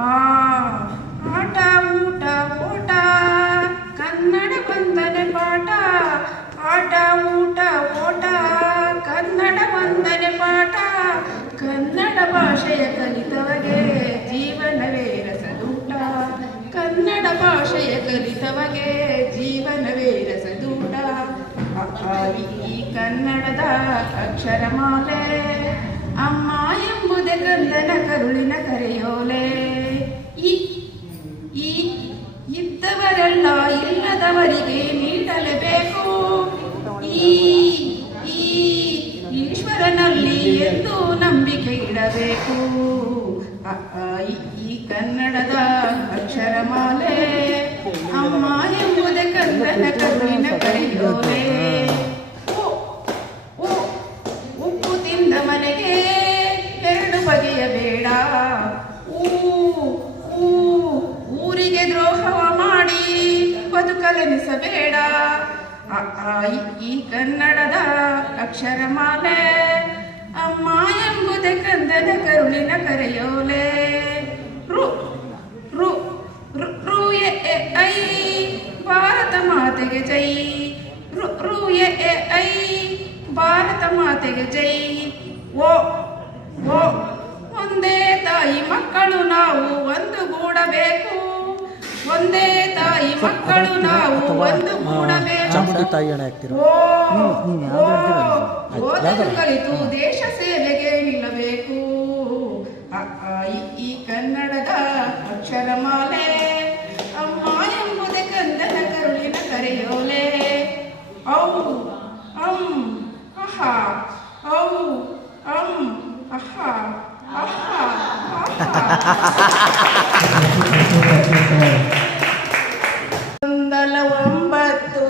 ಆ ಆಟ ಊಟ ಓಟ ಕನ್ನಡ ಬಂದನೆ ಪಾಠ. ಆಟ ಊಟ ಓಟ ಕನ್ನಡ ಬಂದನೆ ಪಾಠ. ಕನ್ನಡ ಭಾಷೆಯ ಕಲಿತವಗೆ ಜೀವನವೇ ರಸದೂಟ. ಕನ್ನಡ ಭಾಷೆಯ ಕಲಿತವಗೆ ಜೀವನವೇ ರಸದೂಟ. ಈ ಕನ್ನಡದ ಅಕ್ಷರಮಾಲೆ ಅಮ್ಮ ಎಂಬುದೇ ಕಂದನ ಕರುಳಿನ ಕರೆಯೋಲೆ. ಈ ಇದ್ದವರೆಲ್ಲ ಇಲ್ಲದವರಿಗೆ ನೀಡಲೇಬೇಕು. ಈ ಈಶ್ವರನಲ್ಲಿ ಎಂದು ನಂಬಿಕೆ ಇಡಬೇಕು. ಈ ಕನ್ನಡದ ಅಕ್ಷರಮಾಲೆ ಅಮ್ಮ ಎಂಬುದೇ ಕಂದನ ಕರುಳಿನ ಕರೆಯೋಲೆ. ಉಪ್ಪು ತಿಂದ ಮನೆಗೆ ಎರಡು ಬಗೆಯ ಬೇಡ. ಊರಿಗೆ ದ್ರೋಹವ ಮಾಡಿ ಬದುಕಲೆನಿಸಬೇಡ. ಈ ಕನ್ನಡದ ಅಕ್ಷರಮಾಲೆ ಅಮ್ಮ ಎಂಬುದೇ ಕಂದನ ಕರುಳಿನ ಕರೆಯೋಲೆ. ರು ರು ರು ಎ ಐ ಭಾರತ ಮಾತೆಗೆ ಜೈ. ರು ಎ ಐ ಭಾರತ ಮಾತೆಗೆ ಜೈ. ಓ ಓ ಒಂದೇ ತಾಯಿ ಮಕ್ಕಳು ನಾವು ಒಂದುಗೂಡಬೇಕು. ಒಂದೇ ತಾಯಿ ಮಕ್ಕಳು ನಾವು ಒಂದುಗೂಡಬೇಕು. ಓದಲು ಕಲಿತು ದೇಶ ಸೇವೆಗೆ ನಿಲ್ಲಬೇಕು. ಈ ಕನ್ನಡದ ಅಕ್ಷರಮಾಲೆ ಅಮ್ಮ ಎಂಬುದೇ ಕಂದನ ಕರುಳಿನ ಕರೆಯೋಲೆ. ಔ ಅಂ ಅಹ ಔ ಅಂ ಅಹ ಅಹ ಒಂದಲ ಒಂಬತ್ತು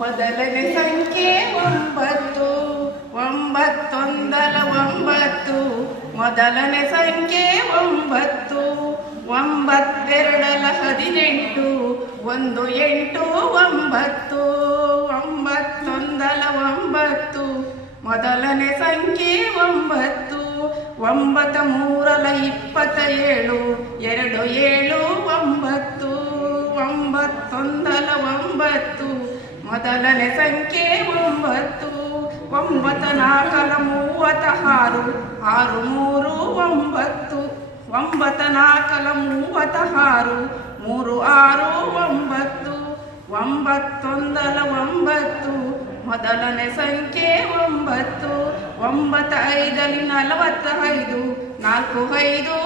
ಮೊದಲನೇ ಸಂಖ್ಯೆ ಒಂಬತ್ತು. ಒಂಬತ್ತೊಂದಲ ಒಂಬತ್ತು ಮೊದಲನೇ ಸಂಖ್ಯೆ ಒಂಬತ್ತು. ಒಂಬತ್ತೆರಡಲ 18 ಒಂದು 8 9. ಒಂಬತ್ತೊಂದಲ ಒಂಬತ್ತು ಮೊದಲನೇ ಸಂಖ್ಯೆ ಒಂಬತ್ತು. ಒಂಬತ್ತ ಮೂರಲ 27 ಎರಡು 7 9. ಒಂಬತ್ತೊಂದಲ ಒಂಬತ್ತು ಮೊದಲನೇ ಸಂಖ್ಯೆ ಒಂಬತ್ತು. ಒಂಬತ್ತ ನಾಲ್ಕಲ 36 6 3 9. ಒಂಬತ್ತ ನಾಲ್ಕಲ 36 3 6 9. ಒಂಬತ್ತೊಂದಲ ಒಂಬತ್ತು ಮೊದಲನೇ ಸಂಖ್ಯೆ ಒಂಬತ್ತು. ಒಂಬತ್ತ ಐದಲಿ 45 4 5